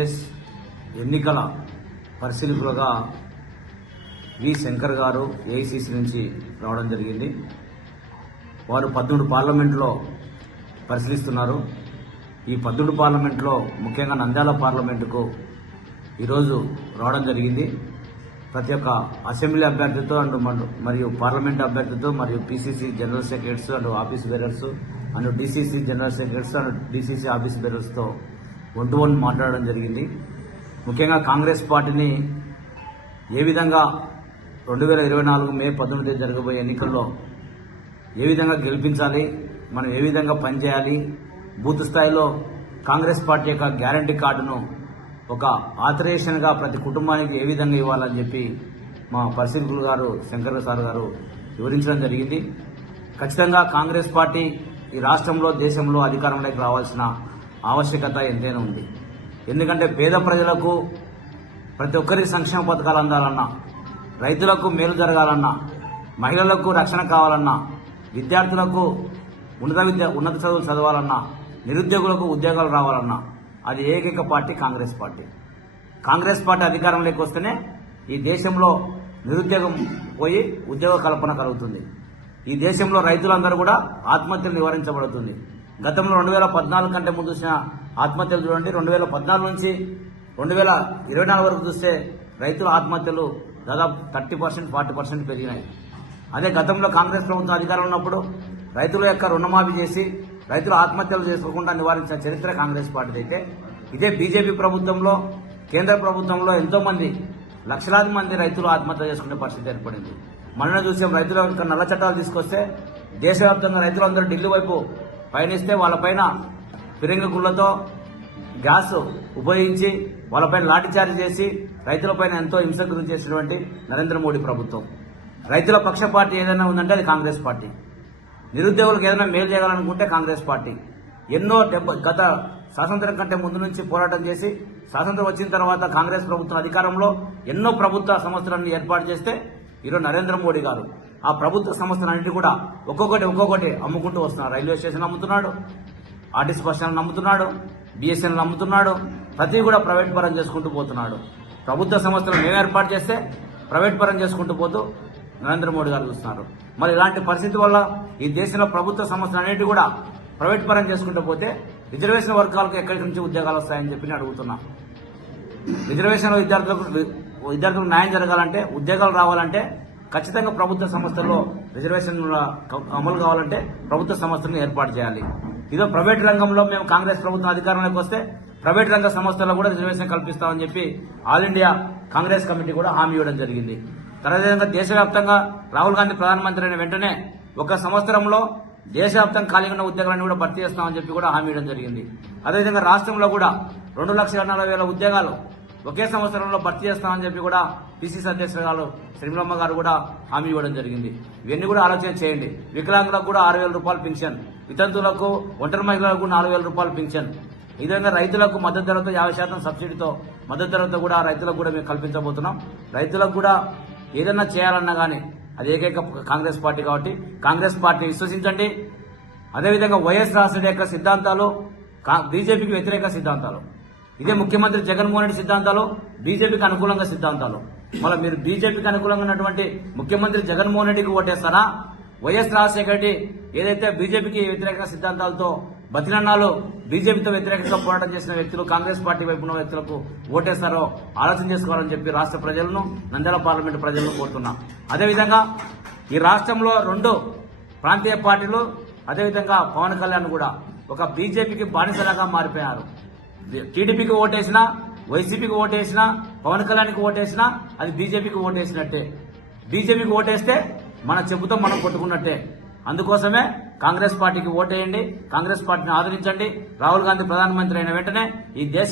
Yes ఎన్నికల పరిశీలకులుగా వి. శంకర్ గారు AICC నుంచి రావడం జరిగింది. వారు పద్మూడు పార్లమెంట్లో పరిశీలిస్తున్నారు. ఈ పద్మూడు పార్లమెంట్లో ముఖ్యంగా నంద్యాల పార్లమెంటుకు ఈరోజు రావడం జరిగింది. ప్రతి ఒక్క అసెంబ్లీ అభ్యర్థితో అండ్ మరియు పార్లమెంట్ అభ్యర్థితో మరియు PCC general secretaries and office bearers and DCC general secretaries and DCC office బేరర్స్తో one to one మాట్లాడడం జరిగింది. ముఖ్యంగా కాంగ్రెస్ పార్టీని ఏ విధంగా రెండు వేల ఇరవై నాలుగు మే పంతొమ్మిది జరగబోయే ఎన్నికల్లో ఏ విధంగా గెలిపించాలి మనం ఏ విధంగా పనిచేయాలి బూత్ స్థాయిలో కాంగ్రెస్ పార్టీ యొక్క గ్యారంటీ కార్డును ఒక ఆథరేషన్గా ప్రతి కుటుంబానికి ఏ విధంగా ఇవ్వాలని చెప్పి మా పరిశీలకులు గారు శంకర్ సార్ గారు వివరించడం జరిగింది. ఖచ్చితంగా కాంగ్రెస్ పార్టీ ఈ రాష్ట్రంలో దేశంలో అధికారంలోకి రావాల్సిన ఆవశ్యకత ఎంతైనా ఉంది. ఎందుకంటే పేద ప్రజలకు ప్రతి ఒక్కరికి సంక్షేమ పథకాలు అందాలన్నా రైతులకు మేలు జరగాలన్నా మహిళలకు రక్షణ కావాలన్నా విద్యార్థులకు ఉన్నత విద్య ఉన్నత చదువులు చదవాలన్నా నిరుద్యోగులకు ఉద్యోగాలు రావాలన్నా అది ఏకైక party Congress party. Congress party అధికారంలోకి వస్తేనే ఈ దేశంలో నిరుద్యోగం పోయి ఉద్యోగ కల్పన కలుగుతుంది. ఈ దేశంలో రైతులందరూ కూడా ఆత్మహత్యలు నివారించబడుతుంది. గతంలో రెండు వేల పద్నాలుగు కంటే ముందు వచ్చిన ఆత్మహత్యలు చూడండి. రెండు వేల పద్నాలుగు నుంచి రెండు వేల ఇరవై నాలుగు వరకు చూస్తే రైతుల ఆత్మహత్యలు దాదాపు థర్టీ పర్సెంట్ ఫార్టీ పర్సెంట్ పెరిగినాయి. అదే గతంలో కాంగ్రెస్ ప్రభుత్వం అధికారం ఉన్నప్పుడు రైతుల యొక్క రుణమాఫీ చేసి రైతులు ఆత్మహత్యలు చేసుకోకుండా నివారించిన చరిత్ర కాంగ్రెస్ పార్టీ అయితే ఇదే బీజేపీ ప్రభుత్వంలో కేంద్ర ప్రభుత్వంలో ఎంతోమంది లక్షలాది మంది రైతులు ఆత్మహత్య చేసుకునే పరిస్థితి ఏర్పడింది. మనల్ని చూసాం రైతుల యొక్క నల్ల చట్టాలు తీసుకొస్తే దేశవ్యాప్తంగా రైతులందరూ ఢిల్లీ వైపు పయనిస్తే వాళ్ళపైన ఫిరంగి గుళ్ళతో గ్యాస్ ఉపయోగించి వాళ్ళపైన లాఠీచార్జ్ చేసి రైతులపైన ఎంతో హింసకు గురి చేసినటువంటి నరేంద్ర మోడీ ప్రభుత్వం. రైతుల పక్ష పార్టీ ఏదైనా ఉందంటే అది కాంగ్రెస్ పార్టీ. నిరుద్యోగులకు ఏదైనా మేలు చేయాలనుకుంటే కాంగ్రెస్ పార్టీ. ఎన్నో డెబ్బై గత స్వాతంత్రం కంటే ముందు నుంచి పోరాటం చేసి స్వాతంత్రం వచ్చిన తర్వాత కాంగ్రెస్ ప్రభుత్వం అధికారంలో ఎన్నో ప్రభుత్వ సంస్థలను ఏర్పాటు చేస్తే ఈరోజు నరేంద్ర మోడీ గారు ఆ ప్రభుత్వ సంస్థలన్నింటినీ కూడా ఒక్కొక్కటి ఒక్కొక్కటి అమ్ముకుంటూ వస్తున్నారు. రైల్వే స్టేషన్ అమ్ముతున్నాడు ఆర్టీసీ బస్ స్టాండ్ నమ్ముతున్నాడు బిఎస్ఎన్ఎల్ అమ్ముతున్నాడు ప్రతి కూడా ప్రైవేట్ పరం చేసుకుంటూ పోతున్నాడు. ప్రభుత్వ సంస్థలు మేము ఏర్పాటు చేస్తే ప్రైవేట్ పరం చేసుకుంటూ పోతూ నరేంద్ర మోడీ గారు చూస్తున్నారు. మరి ఇలాంటి పరిస్థితి వల్ల ఈ దేశంలో ప్రభుత్వ సంస్థలు అనేవి కూడా ప్రైవేట్ పరం చేసుకుంటూ పోతే రిజర్వేషన్ వర్గాలకు ఎక్కడి నుంచి ఉద్యోగాలు వస్తాయని చెప్పి నేను అడుగుతున్నా. రిజర్వేషన్ విద్యార్థులకు విద్యార్థులకు న్యాయం జరగాలంటే ఉద్యోగాలు రావాలంటే ఖచ్చితంగా ప్రభుత్వ సంస్థల్లో రిజర్వేషన్ అమలు కావాలంటే ప్రభుత్వ సంస్థలను ఏర్పాటు చేయాలి. ఇదో ప్రైవేట్ రంగంలో మేము కాంగ్రెస్ ప్రభుత్వం అధికారంలోకి వస్తే ప్రైవేట్ రంగ సంస్థల్లో కూడా రిజర్వేషన్ కల్పిస్తామని చెప్పి ఆల్ ఇండియా కాంగ్రెస్ కమిటీ కూడా హామీ ఇవ్వడం జరిగింది. అదేవిధంగా దేశవ్యాప్తంగా రాహుల్ గాంధీ ప్రధానమంత్రి అయిన వెంటనే ఒక సంవత్సరంలో దేశవ్యాప్తంగా ఖాళీగా ఉన్న ఉద్యోగాలను కూడా భర్తీ చేస్తామని చెప్పి కూడా హామీ ఇవ్వడం జరిగింది. అదేవిధంగా రాష్ట్రంలో కూడా రెండు లక్షల నలభై వేల ఉద్యోగాలు ఒకే సంవత్సరంలో భర్తీ చేస్తామని చెప్పి కూడా పిసిసి అధ్యక్షురాలు శ్రీమలమ్మ గారు కూడా హామీ ఇవ్వడం జరిగింది. ఇవన్నీ కూడా ఆలోచన చేయండి. వికలాంగులకు కూడా ఆరు వేల రూపాయలు పింఛన్. వితంతువులకు ఒంటరి మహిళలకు నాలుగు వేల రూపాయలు పింఛన్. ఈ విధంగా రైతులకు మద్దతు ధరతో యాభై శాతం సబ్సిడీతో మద్దతు ధరతో కూడా రైతులకు కూడా మేము కల్పించబోతున్నాం. రైతులకు కూడా ఏదన్నా చేయాలన్నా కానీ అది ఏకైక కాంగ్రెస్ పార్టీ కాబట్టి కాంగ్రెస్ పార్టీని విశ్వసించండి. అదేవిధంగా వైఎస్ రాజశేఖర్ యొక్క సిద్ధాంతాలు కా- బీజేపీకి వ్యతిరేక సిద్ధాంతాలు. ఇదే ముఖ్యమంత్రి జగన్మోహన్ రెడ్డి సిద్ధాంతాలు బీజేపీకి అనుకూలంగా సిద్ధాంతాలు. మళ్ళీ మీరు బీజేపీకి అనుకూలంగా ఉన్నటువంటి ముఖ్యమంత్రి జగన్మోహన్ రెడ్డికి ఓటేస్తారా? వైఎస్ రాజశేఖర రెడ్డి ఏదైతే బీజేపీకి వ్యతిరేక సిద్ధాంతాలతో బతినన్నాలు బీజేపీతో వ్యతిరేకంగా పోరాటం చేసిన వ్యక్తులు కాంగ్రెస్ పార్టీ వైపు ఉన్న వ్యక్తులకు ఓటేస్తారో ఆలోచన చేసుకోవాలని చెప్పి రాష్ట్ర ప్రజలను నంద్యాల పార్లమెంటు ప్రజలను కోరుతున్నా. అదేవిధంగా ఈ రాష్ట్రంలో రెండు ప్రాంతీయ పార్టీలు అదేవిధంగా పవన్ కళ్యాణ్ కూడా ఒక బీజేపీకి బానిసలాగా మారిపోయారు. టీడీపీకి ఓటేసినా వైసీపీకి ఓటేసినా పవన్ కళ్యాణ్కి ఓటేసినా అది బీజేపీకి ఓటేసినట్టే. బీజేపీకి ఓటేస్తే మన చెబుతో మనం కొట్టుకున్నట్టే. అందుకోసమే కాంగ్రెస్ పార్టీకి ఓటేయండి కాంగ్రెస్ పార్టీని ఆదరించండి. రాహుల్ గాంధీ ప్రధానమంత్రి అయిన వెంటనే ఈ దేశ